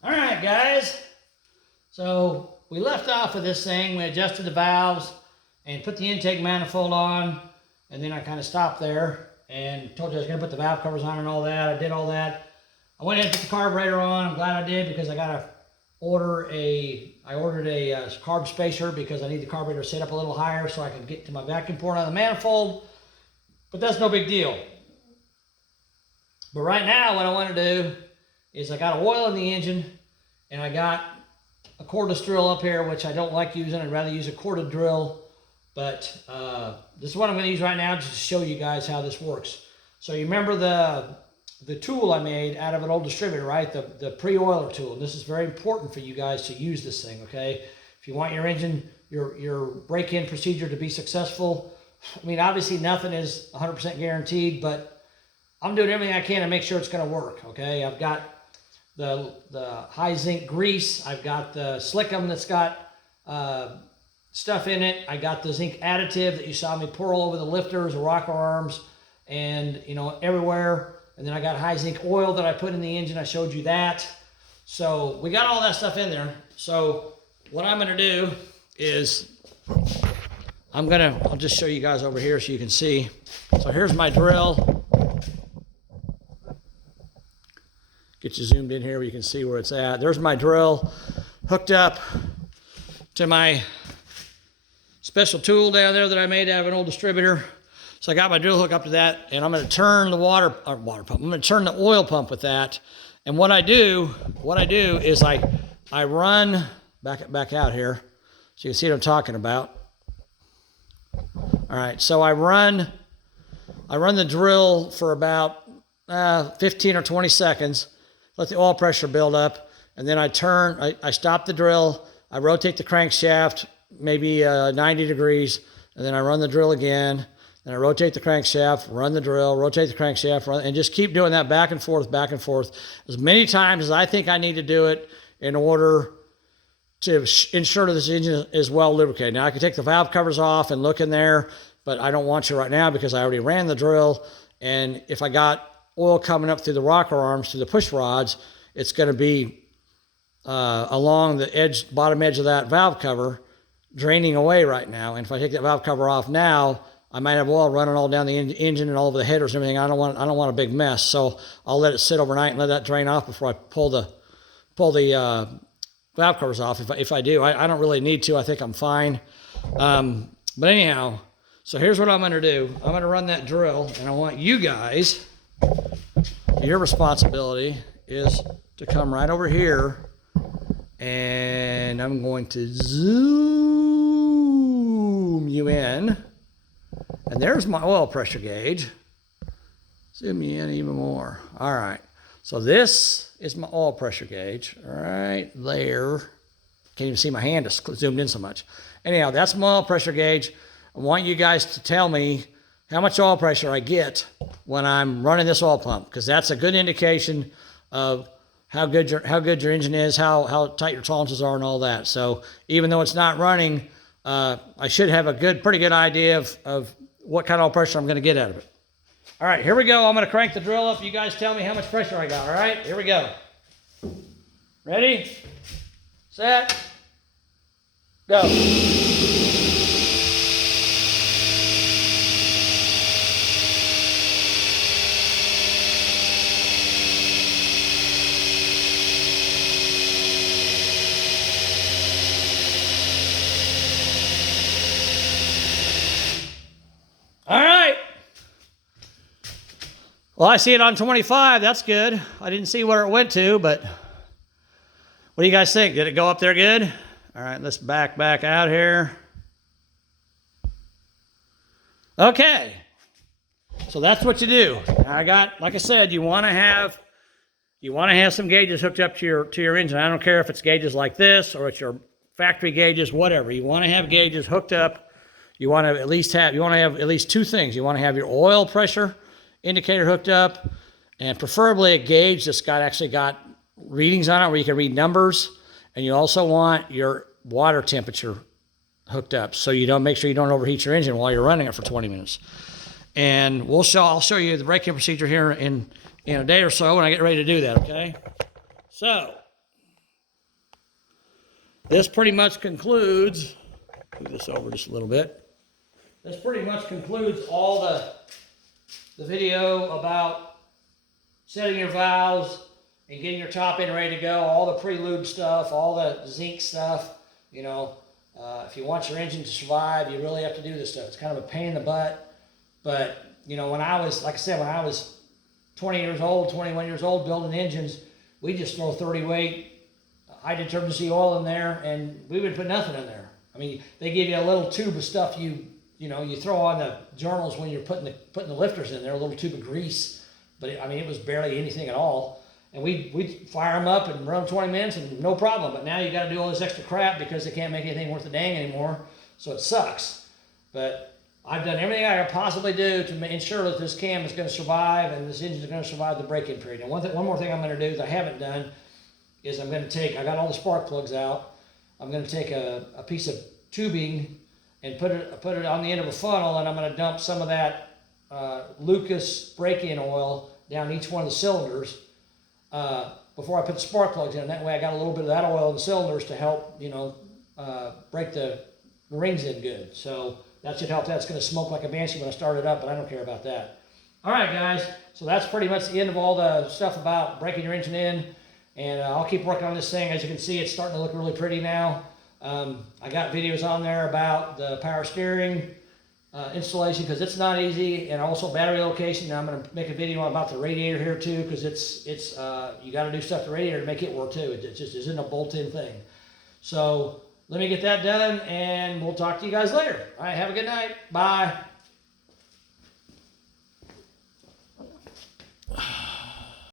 All right, guys. So we left off with this thing. We adjusted the valves and put the intake manifold on, and then I kind of stopped there and told you I was going to put the valve covers on and all that. I did all that. I went ahead and put the carburetor on. I'm glad I did because I ordered a carb spacer because I need the carburetor set up a little higher so I could get to my vacuum port on the manifold. But that's no big deal. But right now, what I want to do is I got oil in the engine, and I got a cordless drill up here, which I don't like using. I'd rather use a corded drill, but this is what I'm going to use right now just to show you guys how this works. So you remember the tool I made out of an old distributor, right? The pre-oiler tool. This is very important for you guys to use this thing, okay? If you want your engine, your break-in procedure to be successful, I mean, obviously nothing is 100% guaranteed, but I'm doing everything I can to make sure it's going to work, okay? I've got the high zinc grease. I've got the Slickum that's got stuff in it. I got the zinc additive that you saw me pour all over the lifters, the rocker arms, and, you know, everywhere. And then I got high zinc oil that I put in the engine. I showed you that. So we got all that stuff in there. So what I'm going to do is I'll just show you guys over here so you can see. So here's my drill. Get you zoomed in here where you can see where it's at. There's my drill hooked up to my special tool down there that I made out of an old distributor. So I got my drill hook up to that, and I'm going to turn the water pump. I'm going to turn the oil pump with that. And what I do is I run back out here so you can see what I'm talking about. All right, so I run the drill for about 15 or 20 seconds. Let the oil pressure build up, and then I stop the drill, I rotate the crankshaft maybe 90 degrees, and then I run the drill again, and I rotate the crankshaft, run the drill, rotate the crankshaft, and just keep doing that back and forth, as many times as I think I need to do it in order to ensure that this engine is well lubricated. Now, I can take the valve covers off and look in there, but I don't want to right now because I already ran the drill, and if I got oil coming up through the rocker arms, through the push rods, it's going to be along the bottom edge of that valve cover, draining away right now. And if I take that valve cover off now, I might have oil running all down the engine and all over the headers and everything. I don't want a big mess. So I'll let it sit overnight and let that drain off before I pull the valve covers off. If I do, I don't really need to. I think I'm fine. But anyhow, so here's what I'm going to do. I'm going to run that drill, and I want you guys. Your responsibility is to come right over here, and I'm going to zoom you in, and there's my oil pressure gauge. Zoom you in even more. All right, so this is my oil pressure gauge right there. Can't even see my hand, it's zoomed in so much. Anyhow, that's my oil pressure gauge. I want you guys to tell me how much oil pressure I get when I'm running this oil pump, because that's a good indication of how good your engine is, how tight your tolerances are, and all that. So even though it's not running, I should have a pretty good idea of what kind of oil pressure I'm going to get out of it. All right, here we go. I'm going to crank the drill up. You guys tell me how much pressure I got. All right, here we go. Ready, set, go. All right. Well, I see it on 25. That's good. I didn't see where it went to, but what do you guys think? Did it go up there good? All right, let's back out here. Okay. So that's what you do. Now like I said, you want to have some gauges hooked up to your engine. I don't care if it's gauges like this or it's your factory gauges, whatever. You want to have gauges hooked up. You want to at least have two things. You want to have your oil pressure indicator hooked up, and preferably a gauge that's actually got readings on it where you can read numbers. And you also want your water temperature hooked up so make sure you don't overheat your engine while you're running it for 20 minutes. And I'll show you the break-in procedure here in a day or so when I get ready to do that, okay? So this pretty much concludes, move this over just a little bit. This pretty much concludes all the video about setting your valves and getting your top end ready to go, all the pre-lube stuff, all the zinc stuff. You know, if you want your engine to survive, you really have to do this stuff. It's kind of a pain in the butt, but you know, when I was, like I said, when I was 20 years old, 21 years old, building engines, we just throw 30 weight high detergency oil in there, and we would put nothing in there. I mean, they give you a little tube of stuff you throw on the journals when you're putting the lifters in there, a little tube of grease, but it was barely anything at all. And we'd fire them up and run 20 minutes and no problem. But now you got to do all this extra crap because they can't make anything worth a dang anymore. So it sucks. But I've done everything I could possibly do to ensure that this cam is going to survive and this engine is going to survive the break-in period. And one more thing I'm going to do that I haven't done is I'm going to I got all the spark plugs out. I'm going to take a piece of tubing and put it on the end of a funnel, and I'm going to dump some of that Lucas break-in oil down each one of the cylinders before I put the spark plugs in. That way I got a little bit of that oil in the cylinders to help, break the rings in good. So that should help. That's going to smoke like a banshee when I start it up, but I don't care about that. All right, guys. So that's pretty much the end of all the stuff about breaking your engine in. And I'll keep working on this thing. As you can see, it's starting to look really pretty now. I got videos on there about the power steering installation because it's not easy, and also battery location. Now I'm going to make a video about the radiator here too, because it's you got to do stuff to the radiator to make it work too. It just isn't a bolt-in thing. So let me get that done, and we'll talk to you guys later. All right, have a good night. Bye.